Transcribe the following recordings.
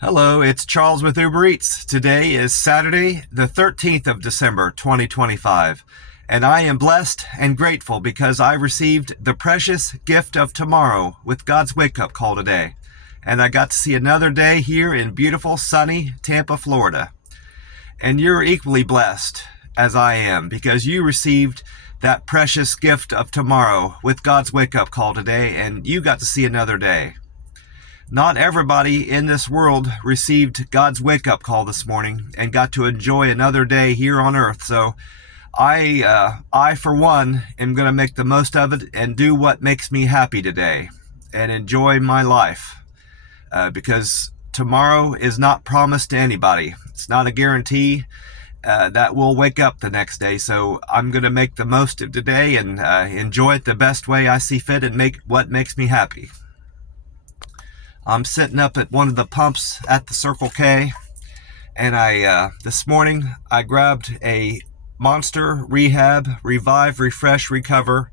Hello, it's Charles with Uber Eats. Today is Saturday, the 13th of December, 2025, and I am blessed and grateful because I received the precious gift of tomorrow with God's wake-up call today, and I got to see another day here in beautiful, sunny Tampa, Florida. And you're equally blessed as I am because you received that precious gift of tomorrow with God's wake-up call today, and you got to see another day. Not everybody in this world received God's wake-up call this morning and got to enjoy another day here on earth. So I for one, am going to make the most of it and do what makes me happy today and enjoy my life because tomorrow is not promised to anybody. It's not a guarantee that we'll wake up the next day. So I'm going to make the most of today and enjoy it the best way I see fit and make what makes me happy. I'm sitting up at one of the pumps at the Circle K, and this morning I grabbed a Monster Rehab Revive Refresh Recover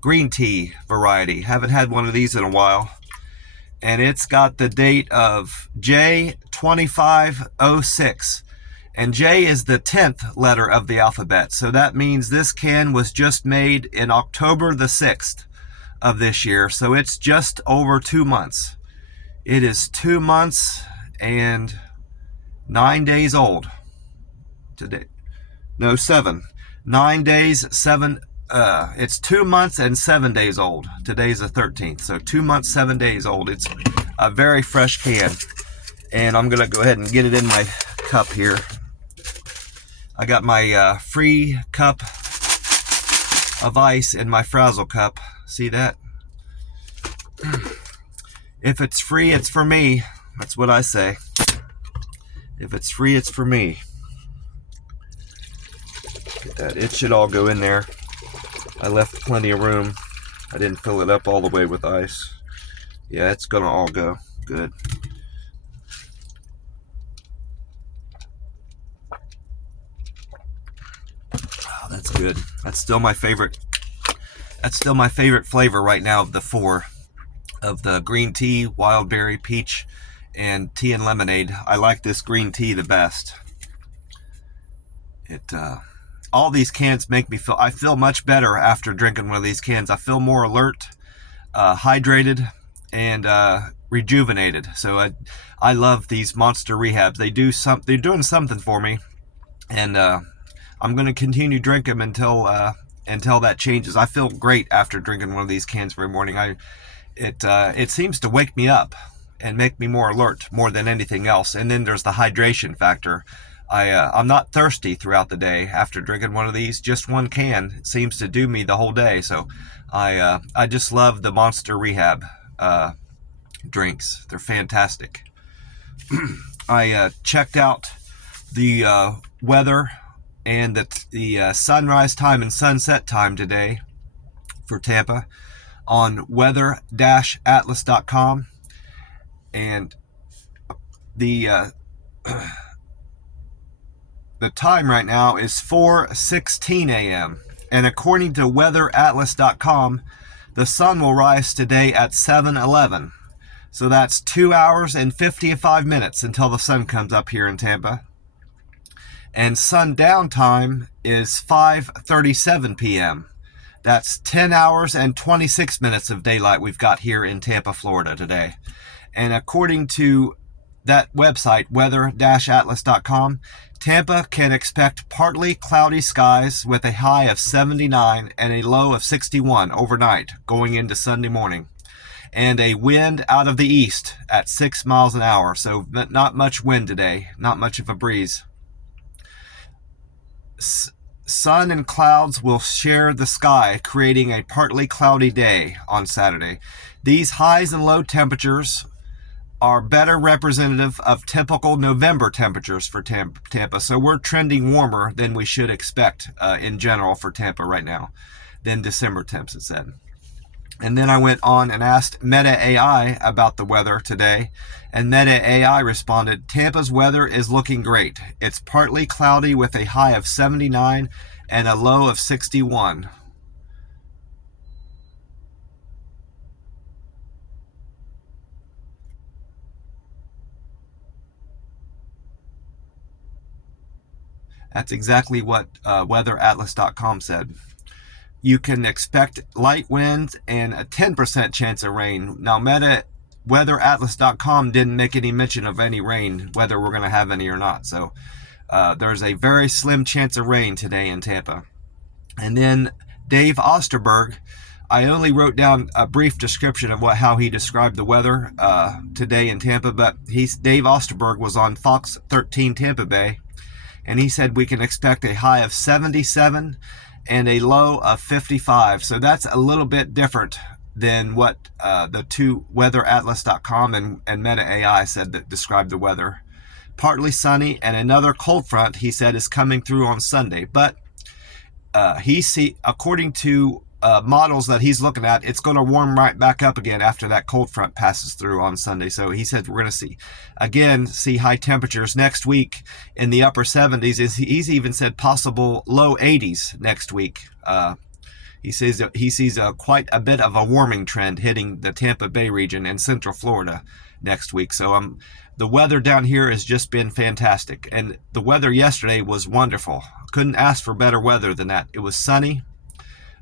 green tea variety. Haven't had one of these in a while, and it's got the date of J2506, and J is the 10th letter of the alphabet, so that means this can was just made in October the 6th of this year, so it's just over 2 months. It is 2 months and 9 days old today. No, 7. 9 days, 7. It's 2 months and 7 days old. Today's the 13th. So 2 months, 7 days old. It's a very fresh can. And I'm going to go ahead and get it in my cup here. I got my free cup of ice in my Frazzle cup. See that? If it's free, it's for me. That's what I say. If it's free, it's for me. Get that. It should all go in there. I left plenty of room. I didn't fill it up all the way with ice. Yeah, it's gonna all go. Good. Oh, that's good. That's still my favorite. That's still my favorite flavor right now of the four. Of the green tea, wild berry, peach, and tea and lemonade. I like this green tea the best. All these cans make me feel, I feel much better after drinking one of these cans. I feel more alert, hydrated, and rejuvenated. So I love these Monster Rehabs. They're doing something for me, and I'm going to continue drinking them until that changes. I feel great after drinking one of these cans every morning. It seems to wake me up and make me more alert more than anything else. And then there's the hydration factor. I'm not thirsty throughout the day after drinking one of these. Just one can seems to do me the whole day. So I just love the Monster Rehab drinks. They're fantastic. I checked out the weather and the sunrise time and sunset time today for Tampa on weather-atlas.com, and the time right now is 4:16 a.m. and according to weather-atlas.com, the sun will rise today at 7:11. So that's 2 hours and 55 minutes until the sun comes up here in Tampa. And sundown time is 5:37 p.m. That's 10 hours and 26 minutes of daylight we've got here in Tampa, Florida today. And according to that website, weather-atlas.com, Tampa can expect partly cloudy skies with a high of 79 and a low of 61 overnight going into Sunday morning. And a wind out of the east at 6 miles an hour. So not much wind today, not much of a breeze. Sun and clouds will share the sky, creating a partly cloudy day on Saturday. These highs and low temperatures are better representative of typical November temperatures for Tampa. So we're trending warmer than we should expect in general for Tampa right now than December temps, it said. And then I went on and asked Meta AI about the weather today, and Meta AI responded, Tampa's weather is looking great. It's partly cloudy with a high of 79 and a low of 61. That's exactly what weatheratlas.com said. You can expect light winds and a 10% chance of rain. Now, weatheratlas.com didn't make any mention of any rain, whether we're going to have any or not. So there's a very slim chance of rain today in Tampa. And then Dave Osterberg, I only wrote down a brief description of how he described the weather today in Tampa, but Dave Osterberg was on Fox 13 Tampa Bay, and he said we can expect a high of 77 and a low of 55. So that's a little bit different than what the two weatheratlas.com and Meta AI said that described the weather. Partly sunny, and another cold front, he said, is coming through on Sunday. But according to models that he's looking at, it's going to warm right back up again after that cold front passes through on Sunday. So he said we're going to see high temperatures next week in the upper 70s. He's even said possible low 80s next week. He says that he sees quite a bit of a warming trend hitting the Tampa Bay region and Central Florida next week. So the weather down here has just been fantastic, and the weather yesterday was wonderful. Couldn't ask for better weather than that. It was sunny,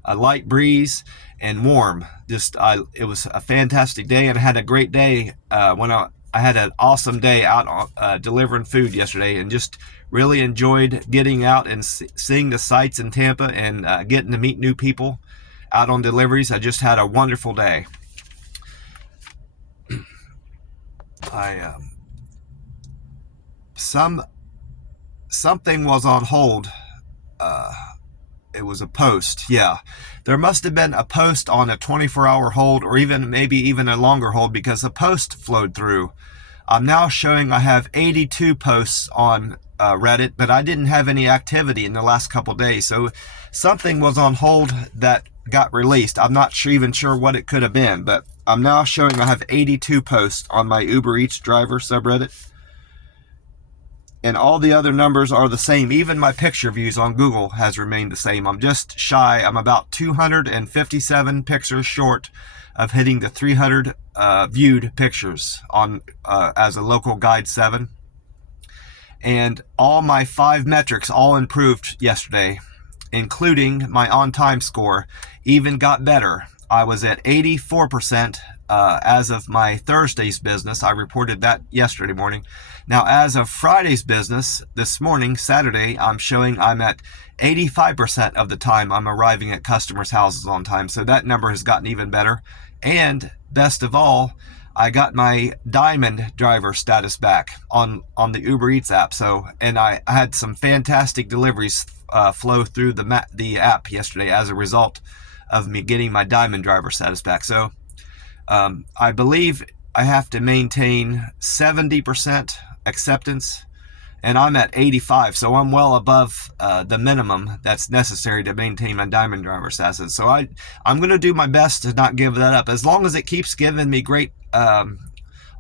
a light breeze, and warm. It was a fantastic day, and I had a great day when I had an awesome day out delivering food yesterday, and just really enjoyed getting out and seeing the sights in Tampa and getting to meet new people out on deliveries. I just had a wonderful day. Something was on hold. It was a post. Yeah, there must have been a post on a 24-hour hold, or maybe even a longer hold, because a post flowed through. I'm now showing I have 82 posts on Reddit, but I didn't have any activity in the last couple days. So something was on hold that got released. I'm not even sure what it could have been, but I'm now showing I have 82 posts on my Uber Eats driver subreddit. And all the other numbers are the same. Even my picture views on Google has remained the same. I'm just shy. I'm about 257 pictures short of hitting the 300 viewed pictures on as a local guide 7. And all my 5 metrics all improved yesterday, including my on-time score even got better. I was at 84% as of my Thursday's business. I reported that yesterday morning. Now, as of Friday's business, this morning, Saturday, I'm showing I'm at 85% of the time I'm arriving at customers' houses on time. So that number has gotten even better. And best of all, I got my Diamond driver status back on the Uber Eats app. And I had some fantastic deliveries flow through the app yesterday as a result of me getting my Diamond driver status back. So I believe I have to maintain 70% acceptance, and I'm at 85, so I'm well above the minimum that's necessary to maintain my Diamond driver status. So I'm going to do my best to not give that up. As long as it keeps giving me great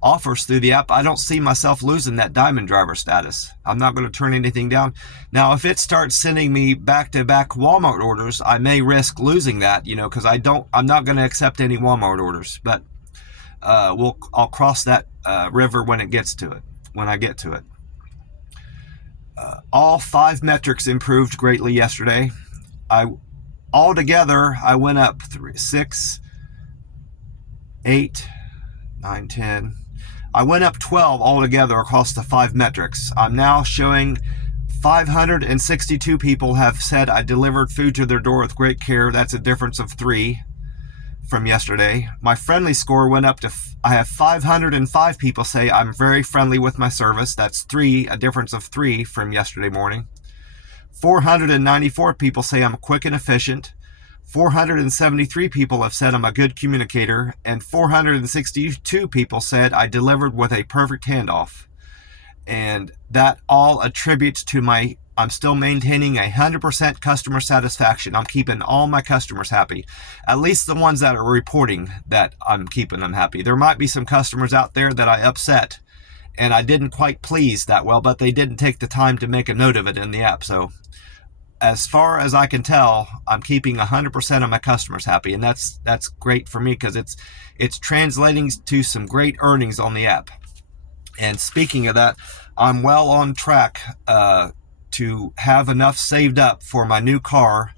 offers through the app, I don't see myself losing that Diamond driver status. I'm not going to turn anything down. Now, if it starts sending me back-to-back Walmart orders, I may risk losing that, because I'm not going to accept any Walmart orders. But I'll cross that river when I get to it. All 5 metrics improved greatly yesterday. Altogether, I went up 3, 6, 8, 9, 10. I went up 12 altogether across the 5 metrics. I'm now showing 562 people have said I delivered food to their door with great care. That's a difference of 3 from yesterday. My friendly score went up to, I have 505 people say I'm very friendly with my service. That's 3, a difference of 3 from yesterday morning. 494 people say I'm quick and efficient. 473 people have said I'm a good communicator, and 462 people said I delivered with a perfect handoff. And that all attributes to I'm still maintaining 100% customer satisfaction. I'm keeping all my customers happy, at least the ones that are reporting that I'm keeping them happy. There might be some customers out there that I upset and I didn't quite please that well, but they didn't take the time to make a note of it in the app. So as far as I can tell, I'm keeping 100% of my customers happy, and that's great for me because it's translating to some great earnings on the app. And speaking of that, I'm well on track to have enough saved up for my new car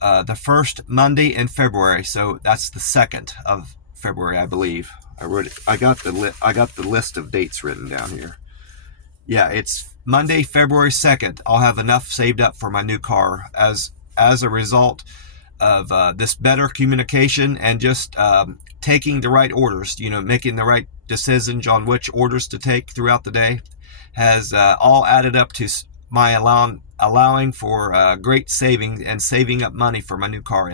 the first Monday in February. So that's the 2nd of February, I believe. I got the list of dates written down here. Yeah, it's Monday, February 2nd. I'll have enough saved up for my new car as a result of this better communication and just taking the right orders, making the right decisions on which orders to take throughout the day has all added up to my allowing for great saving and saving up money for my new car.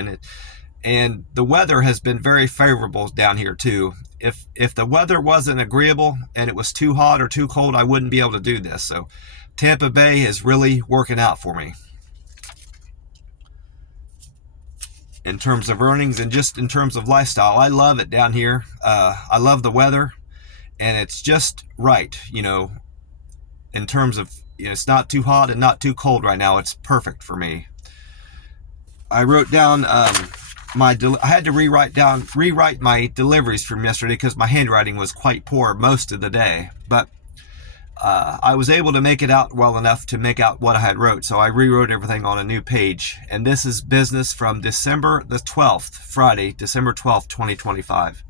And the weather has been very favorable down here too. If the weather wasn't agreeable and it was too hot or too cold, I wouldn't be able to do this. So Tampa Bay is really working out for me in terms of earnings and just in terms of lifestyle. I love it down here. I love the weather, and it's just right, in terms of, it's not too hot and not too cold right now. It's perfect for me. I wrote down I had to rewrite my deliveries from yesterday because my handwriting was quite poor most of the day, but I was able to make it out well enough to make out what I had wrote. So I rewrote everything on a new page, and this is business from December the 12th, Friday, December 12th, 2025.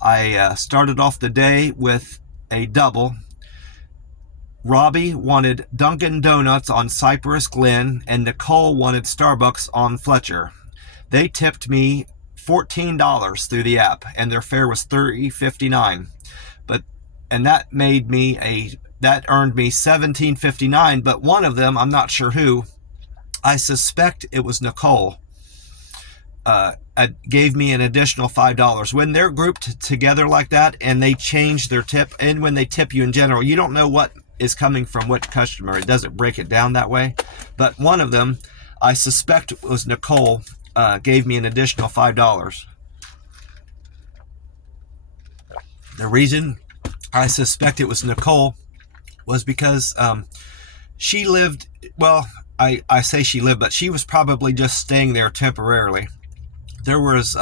I started off the day with a double. Robbie wanted Dunkin' Donuts on Cypress Glen, and Nicole wanted Starbucks on Fletcher. They tipped me $14 through the app, and their fare was $3.59. And that earned me $17.59. But one of them, I'm not sure who, I suspect it was Nicole, gave me an additional $5. When they're grouped together like that and they change their tip, and when they tip you in general, you don't know what is coming from which customer. It doesn't break it down that way. But one of them, I suspect it was Nicole, gave me an additional $5. The reason I suspect it was Nicole was because she lived, well, I say she lived, but she was probably just staying there temporarily. There was,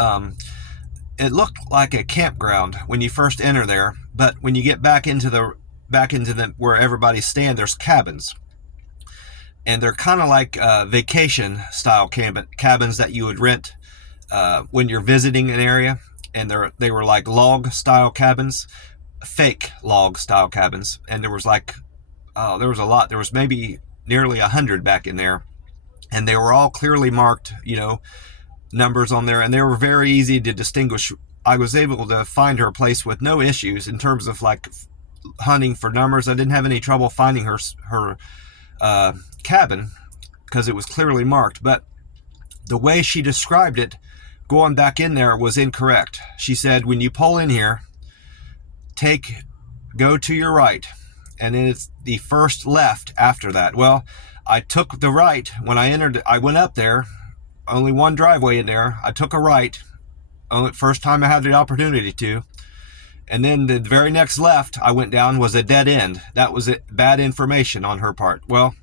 it looked like a campground when you first enter there, but when you get back into the where everybody's staying, there's cabins. And they're kind of like vacation style cabins that you would rent when you're visiting an area. And they were like log style cabins, fake log style cabins. And there was there was a lot. There was maybe nearly 100 back in there. And they were all clearly marked, numbers on there. And they were very easy to distinguish. I was able to find her place with no issues in terms of like hunting for numbers. I didn't have any trouble finding her cabin because it was clearly marked, but the way she described it going back in there was incorrect. She said, when you pull in here, go to your right, and then it's the first left after that. Well, I took the right when I entered. I went up there, only one driveway in there. I took a right, first time I had the opportunity to. And then the very next left I went down was a dead end. That was it, bad information on her part. Well,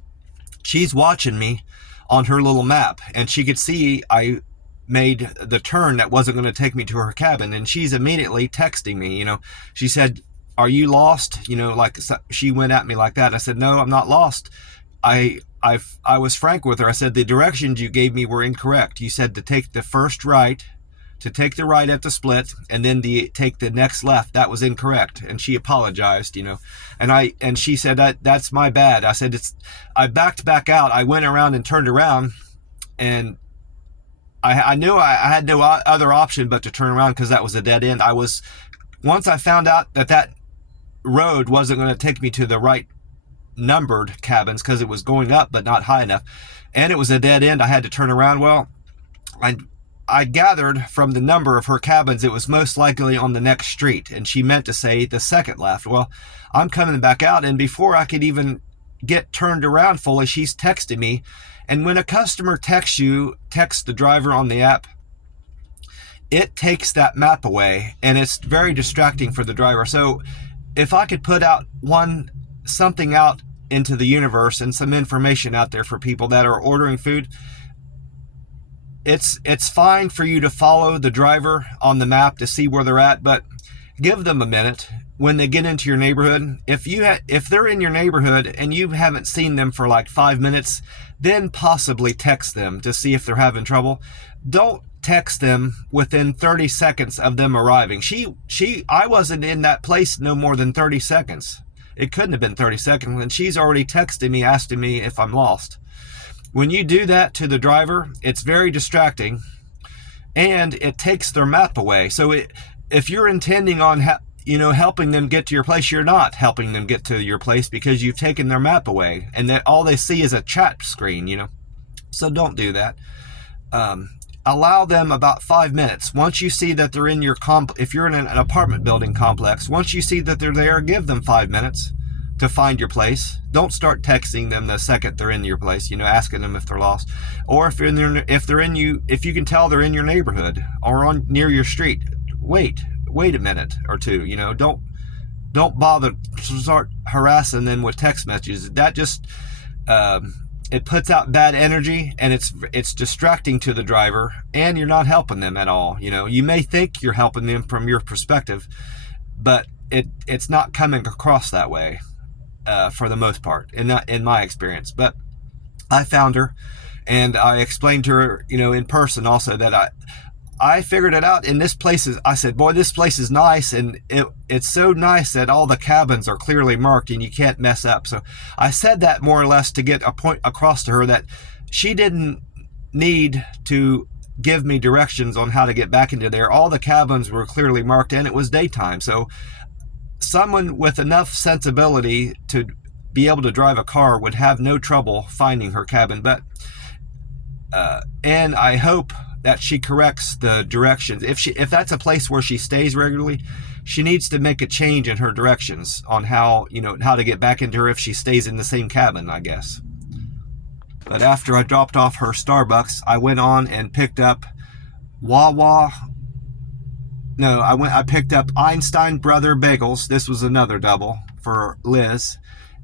she's watching me on her little map, and she could see I made the turn that wasn't going to take me to her cabin, and she's immediately texting me. She said, "Are you lost?" Like she went at me like that. I said, "No, I'm not lost." I was frank with her. I said, the directions you gave me were incorrect. You said to take the first right, to take the right at the split, and then take the next left. That was incorrect. And she apologized, and she said, that's my bad. I said, I backed back out. I went around and turned around, and I knew I had no other option but to turn around because that was a dead end. Once I found out that road wasn't going to take me to the right numbered cabins because it was going up but not high enough, and it was a dead end, I had to turn around. Well, I gathered from the number of her cabins it was most likely on the next street, and she meant to say the second left. Well, I'm coming back out, and before I could even get turned around fully, she's texting me. And when a customer texts the driver on the app, it takes that map away, and it's very distracting for the driver. So if I could put out something out into the universe and some information out there for people that are ordering food, it's fine for you to follow the driver on the map to see where they're at, but give them a minute when they get into your neighborhood, if they're in your neighborhood and you haven't seen them for like 5 minutes, then possibly text them to see if they're having trouble. Don't text them within 30 seconds of them arriving. I wasn't in that place no more than 30 seconds. It couldn't have been 30 seconds, and she's already texting me asking me if I'm lost. When you do that to the driver, it's very distracting, and it takes their map away. So if you're intending on helping them get to your place, you're not helping them get to your place because you've taken their map away, and that all they see is a chat screen. So don't do that. Allow them about 5 minutes. Once you see that they're in your if you're in an apartment building complex, once you see that they're there, give them 5 minutes to find your place. Don't start texting them the second they're in your place, asking them if they're lost, or if you can tell they're in your neighborhood or near your street. Wait a minute or two. Don't bother to start harassing them with text messages. That just it puts out bad energy, and it's distracting to the driver, and you're not helping them at all. You may think you're helping them from your perspective, but it's not coming across that way for the most part, in my experience. But I found her, and I explained to her, in person also, that I figured it out. In this place I said, boy, this place is nice, and it's so nice that all the cabins are clearly marked and you can't mess up. So I said that more or less to get a point across to her that she didn't need to give me directions on how to get back into there. All the cabins were clearly marked, and it was daytime. So someone with enough sensibility to be able to drive a car would have no trouble finding her cabin. But and I hope that she corrects the directions. If that's a place where she stays regularly, she needs to make a change in her directions on how to get back into her if she stays in the same cabin, I guess. But after I dropped off her Starbucks, I went on and picked up I picked up Einstein Brother Bagels. This was another double for Liz,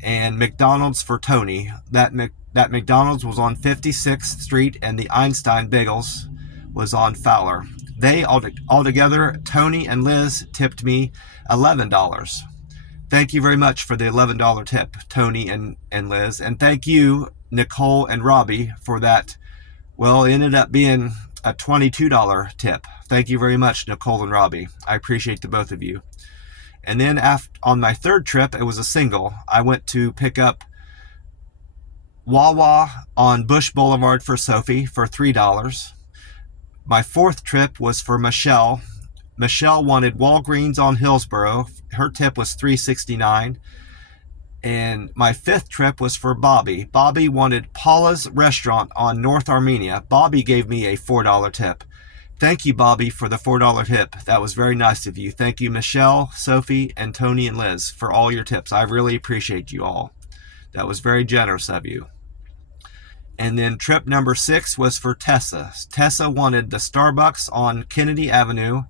and McDonald's for Tony. That McDonald's was on 56th Street, and the Einstein Bagels was on Fowler. They altogether, Tony and Liz, tipped me $11. Thank you very much for the $11 tip, Tony and Liz. And thank you, Nicole and Robbie, for that. Well, it ended up being a $22 tip. Thank you very much, Nicole and Robbie. I appreciate the both of you. And then on my third trip, it was a single. I went to pick up Wawa on Bush Boulevard for Sophie for $3. My fourth trip was for Michelle. Michelle wanted Walgreens on Hillsborough. Her tip was $3.69. And my fifth trip was for Bobby. Bobby wanted Paula's Restaurant on North Armenia. Bobby gave me a $4 tip. Thank you, Bobby, for the $4 tip. That was very nice of you. Thank you, Michelle, Sophie, and Tony and Liz, for all your tips. I really appreciate you all. That was very generous of you. And then trip number 6 was for Tessa. Tessa wanted the Starbucks on Kennedy Avenue.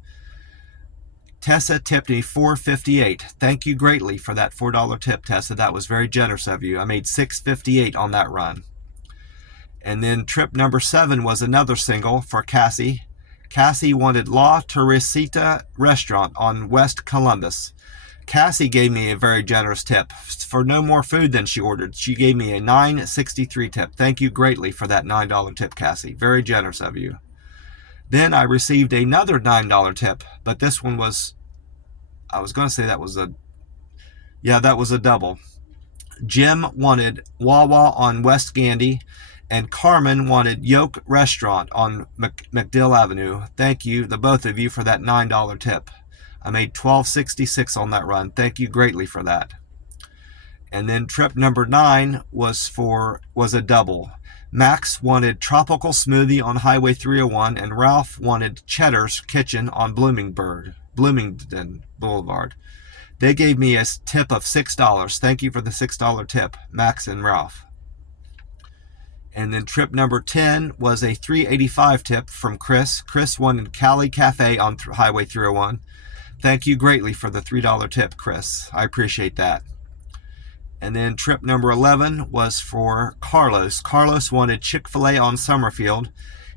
Tessa tipped me $4.58. Thank you greatly for that $4 tip, Tessa. That was very generous of you. I made $6.58 on that run. And then trip number 7 was another single for Cassie. Cassie wanted La Teresita Restaurant on West Columbus. Cassie gave me a very generous tip for no more food than she ordered. She gave me a $9.63 tip. Thank you greatly for that $9 tip, Cassie. Very generous of you. Then I received another $9 tip, but this one was, I was going to say that was that was a double. Jim wanted Wawa on West Gandy, and Carmen wanted Yoke Restaurant on McDill Avenue. Thank you, the both of you, for that $9 tip. I made $12.66 on that run. Thank you greatly for that. And then trip number 9 was a double. Max wanted Tropical Smoothie on Highway 301, and Ralph wanted Cheddar's Kitchen on Bloomington Boulevard. They gave me a tip of $6. Thank you for the $6 tip, Max and Ralph. And then trip number 10 was a $3.85 tip from Chris. Chris wanted Cali Cafe on Highway 301. Thank you greatly for the $3 tip, Chris. I appreciate that. And then trip number 11 was for Carlos. Carlos wanted Chick-fil-A on Summerfield,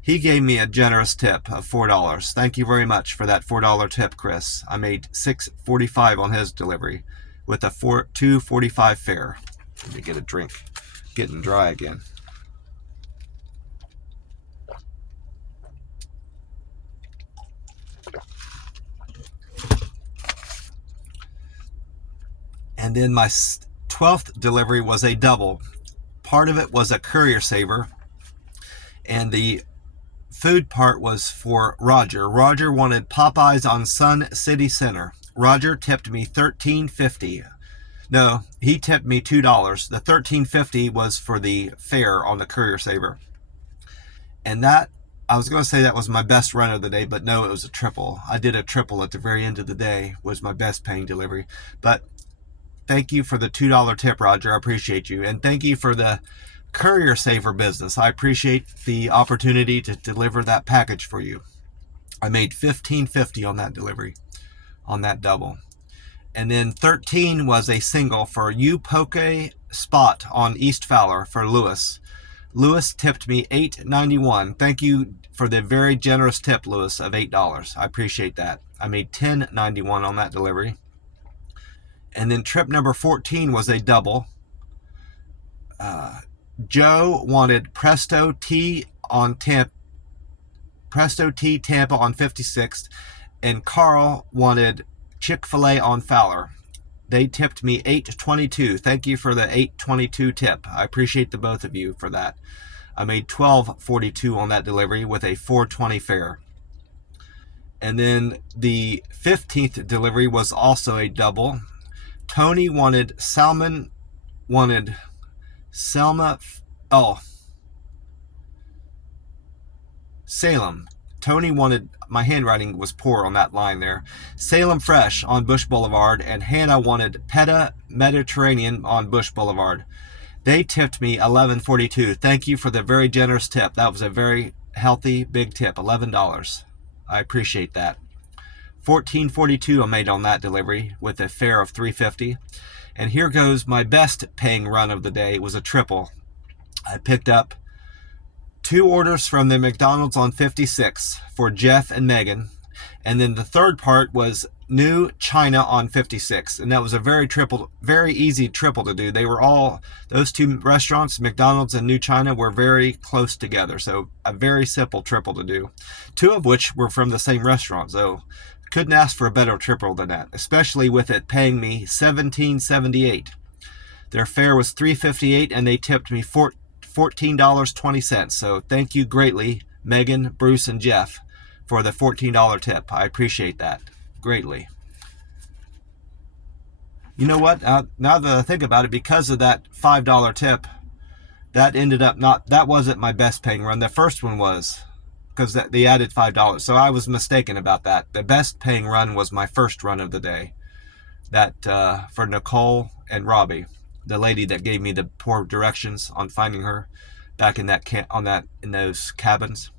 He gave me a generous tip of $4. Thank you very much for that $4 tip, Chris. I made $6.45 on his delivery with a $2.45 fare. Let me get a drink. Getting dry again. And then my 12th delivery was a double. Part of it was a Courier Saver, and the food part was for Roger. Roger wanted Popeyes on Sun City Center. Roger tipped me $13.50. No, he tipped me $2. The $13.50 was for the fare on the Courier Saver. And that, I was going to say that was my best run of the day, but no, it was a triple. I did a triple at the very end of the day, was my best paying delivery. But thank you for the $2 tip, Roger. I appreciate you. And thank you for the Courier Saver business. I appreciate the opportunity to deliver that package for you. I made $15.50 on that delivery, on that double. And then 13 was a single for UPoke Spot on East Fowler for Lewis. Lewis tipped me $8.91. Thank you for the very generous tip, Lewis, of $8. I appreciate that. I made $10.91 on that delivery. And then trip number 14 was a double. Joe wanted Presto Tea Tampa on 56th, and Carl wanted Chick-fil-A on Fowler. They tipped me $8.22. Thank you for the $8.22 tip. I appreciate the both of you for that. I made $12.42 on that delivery with a $4.20 fare. And then the 15th delivery was also a double. Tony wanted Salem. Tony wanted, my handwriting was poor on that line there. Salem Fresh on Bush Boulevard, and Hannah wanted Petta Mediterranean on Bush Boulevard. They tipped me $11.42. Thank you for the very generous tip. That was a very healthy, big tip, $11. I appreciate that. $14.42 I made on that delivery with a fare of $3.50. And here goes my best paying run of the day. It was a triple. I picked up 2 orders from the McDonald's on 56 for Jeff and Megan. And then the third part was New China on 56. And that was a very easy triple to do. They were all, those 2 restaurants, McDonald's and New China, were very close together. So a very simple triple to do. 2 of which were from the same restaurant. So couldn't ask for a better triple than that, especially with it paying me $17.78. Their fare was $3.58, and they tipped me $14.20. So thank you greatly, Megan, Bruce, and Jeff, for the $14 tip. I appreciate that greatly. You know what? Now that I think about it, because of that $5 tip, that ended up that wasn't my best paying run. The first one was, because they added $5. So I was mistaken about that. The best paying run was my first run of the day. That for Nicole and Robbie, the lady that gave me the poor directions on finding her back in that in those cabins.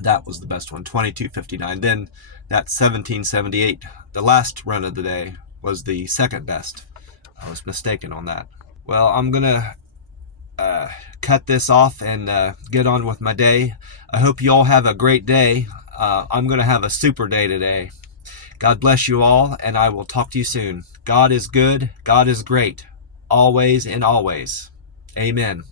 That was the best one, $22.59. Then that $17.78, the last run of the day, was the second best. I was mistaken on that. Well, I'm gonna cut this off and get on with my day. I hope you all have a great day. I'm going to have a super day today. God bless you all, and I will talk to you soon. God is good. God is great. Always and always. Amen.